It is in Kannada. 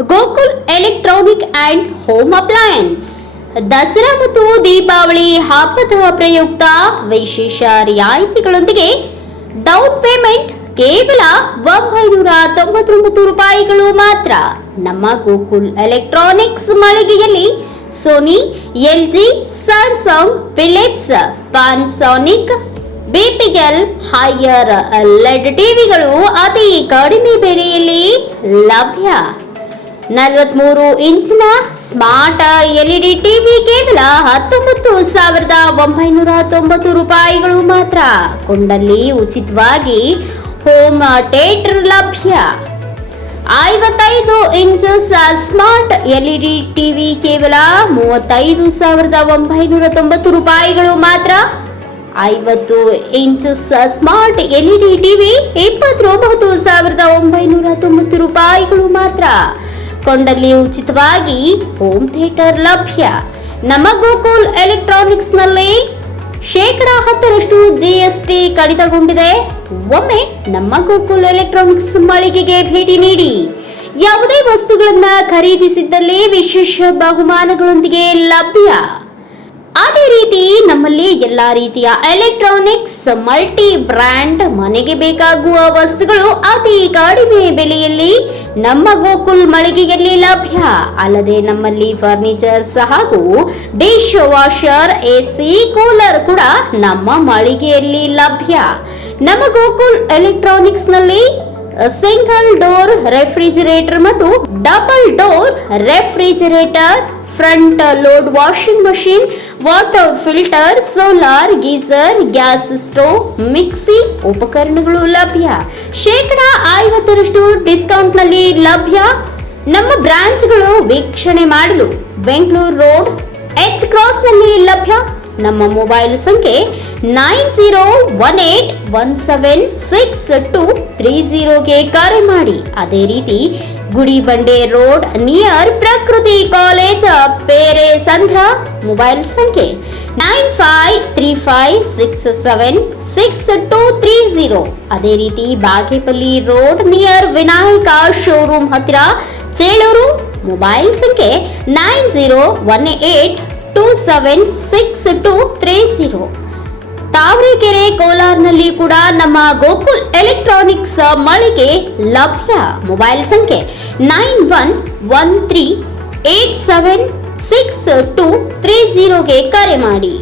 Gokul electronic and home appliances Dasara ಮತ್ತು ದೀಪಾವಳಿ ಹಬ್ಬದ ಪ್ರಯುಕ್ತ ವಿಶೇಷ ರಿಯಾಯಿತಿಗಳೊಂದಿಗೆ ಡೌನ್ ಪೇಮೆಂಟ್ ಕೇವಲ ಒಂಬೈನೂರ ತೊಂಬತ್ತೊಂಬತ್ತು ರೂಪಾಯಿಗಳು ಮಾತ್ರ. ನಮ್ಮ Gokul electronics ಮಳಿಗೆಯಲ್ಲಿ Sony L G Samsung Philips Panasonic BPL Haier LED ಟಿವಿಗಳು ಅತಿ ಕಡಿಮೆ ಬೆಲೆಯಲ್ಲಿ ಲಭ್ಯ. ನಲವತ್ಮೂರು ಇಂಚಿನ ಸ್ಮಾರ್ಟ್ ಎಲ್ಇಡಿ ಟಿವಿ ಕೇವಲ ಹತ್ತೊಂಬತ್ತು ಸಾವಿರದ ಒಂಬೈನೂರ ತೊಂಬತ್ತು ರೂಪಾಯಿಗಳು ಮಾತ್ರ. ಕೊಂಡಲ್ಲಿ ಉಚಿತವಾಗಿ ಹೋಮ್ ಥಿಯೇಟರ್ ಲಭ್ಯ. ಐವತ್ತೈದು ಇಂಚಸ್ ಸ್ಮಾರ್ಟ್ ಎಲ್ಇಡಿ ಟಿವಿ ಕೇವಲ ಮೂವತ್ತೈದು ಸಾವಿರದ ಒಂಬೈನೂರ ತೊಂಬತ್ತು ರೂಪಾಯಿಗಳು ಮಾತ್ರ. ಐವತ್ತು ಇಂಚಸ್ ಸ್ಮಾರ್ಟ್ ಎಲ್ಇಡಿ ಟಿವಿ ಇಪ್ಪತ್ತೊಂಬತ್ತು ಸಾವಿರದ ಒಂಬೈನೂರ ತೊಂಬತ್ತು ರೂಪಾಯಿಗಳು ಮಾತ್ರ. ಕೊಂಡಲ್ಲಿ ಉಚಿತವಾಗಿ ಹೋಮ್ ಥಿಯೇಟರ್ ಲಭ್ಯ. ನಮ್ಮ ಗೋಕುಲ್ ಎಲೆಕ್ಟ್ರಾನಿಕ್ಸ್ನಲ್ಲಿ ಶೇಕಡ ಹತ್ತರಷ್ಟು ಜಿಎಸ್ಟಿ ಕಡಿತಗೊಂಡಿದೆ. ಒಮ್ಮೆ ನಮ್ಮ ಗೋಕುಲ್ ಎಲೆಕ್ಟ್ರಾನಿಕ್ಸ್ ಮಳಿಗೆಗೆ ಭೇಟಿ ನೀಡಿ. ಯಾವುದೇ ವಸ್ತುಗಳನ್ನ ಖರೀದಿಸಿದ್ದಲ್ಲಿ ವಿಶೇಷ ಬಹುಮಾನಗಳೊಂದಿಗೆ ಲಭ್ಯ. ಅದೇ ರೀತಿ ನಮ್ಮಲ್ಲಿ ಎಲ್ಲಾ ರೀತಿಯ ಎಲೆಕ್ಟ್ರಾನಿಕ್ಸ್ ಮಲ್ಟಿ ಬ್ರ್ಯಾಂಡ್ ಮನೆಗೆ ಬೇಕಾಗುವ ವಸ್ತುಗಳು ಅತಿ ಕಡಿಮೆ ಬೆಲೆಯಲ್ಲಿ ನಮ್ಮ ಗೋಕುಲ್ ಮಳಿಗೆಯಲ್ಲಿ ಲಭ್ಯ. ಅಲ್ಲದೆ ನಮ್ಮಲ್ಲಿ ಫರ್ನಿಚರ್ಸ್ ಹಾಗೂ ಡಿಶ್ ವಾಷರ್ ಎಸಿ ಕೂಲರ್ ಕೂಡ ನಮ್ಮ ಮಳಿಗೆಯಲ್ಲಿ ಲಭ್ಯ. ನಮ್ಮ ಗೋಕುಲ್ ಎಲೆಕ್ಟ್ರಾನಿಕ್ಸ್ನಲ್ಲಿ ಸಿಂಗಲ್ ಡೋರ್ ರೆಫ್ರಿಜರೇಟರ್ ಮತ್ತು double door refrigerator front load washing machine water filter, solar, geyser, gas stove, mixie ಉಪಕರಣಗಳು ಲಭ್ಯ. ಶೇಕಡ ಐವತ್ತರಷ್ಟು ಡಿಸ್ಕೌಂಟ್ನಲ್ಲಿ ಲಭ್ಯ. ನಮ್ಮ ಬ್ರಾಂಚ್ಗಳು ವೀಕ್ಷಣೆ ಮಾಡಲು ಬೆಂಗಳೂರು ರೋಡ್ ಎಚ್ ಕ್ರಾಸ್ನಲ್ಲಿ ಲಭ್ಯ. ನಮ್ಮ ಮೊಬೈಲ್ ಸಂಖ್ಯೆ nine zero one eight one seven six two three ಜೀರೋಗೆ ಕರೆ ಮಾಡಿ. ಅದೇ ರೀತಿ Gudibande road near Prakruthi college ಪೇರೆ ಸಂಧ್ರ mobile ಸಂಖ್ಯೆ nine five three five six seven six two three zero ಅದೇ ರೀತಿ Bagepalli road near Vinayaka showroom ಹತ್ತಿರ ಚೇಳೂರು, ಮೊಬೈಲ್ ಸಂಖ್ಯೆ nine zero one eight two seven six two three zero Tavarekere ಕೋಲಾರ್ನಲ್ಲಿ ಕೂಡ ನಮ್ಮ ಗೋಕುಲ್ ಎಲೆಕ್ಟ್ರಾನಿಕ್ಸ್ ಮಳಿಗೆ ಲಭ್ಯ. ಮೊಬೈಲ್ ಸಂಖ್ಯೆ nine one one three eight seven six two three ಜೀರೋಗೆ ಕರೆ ಮಾಡಿ.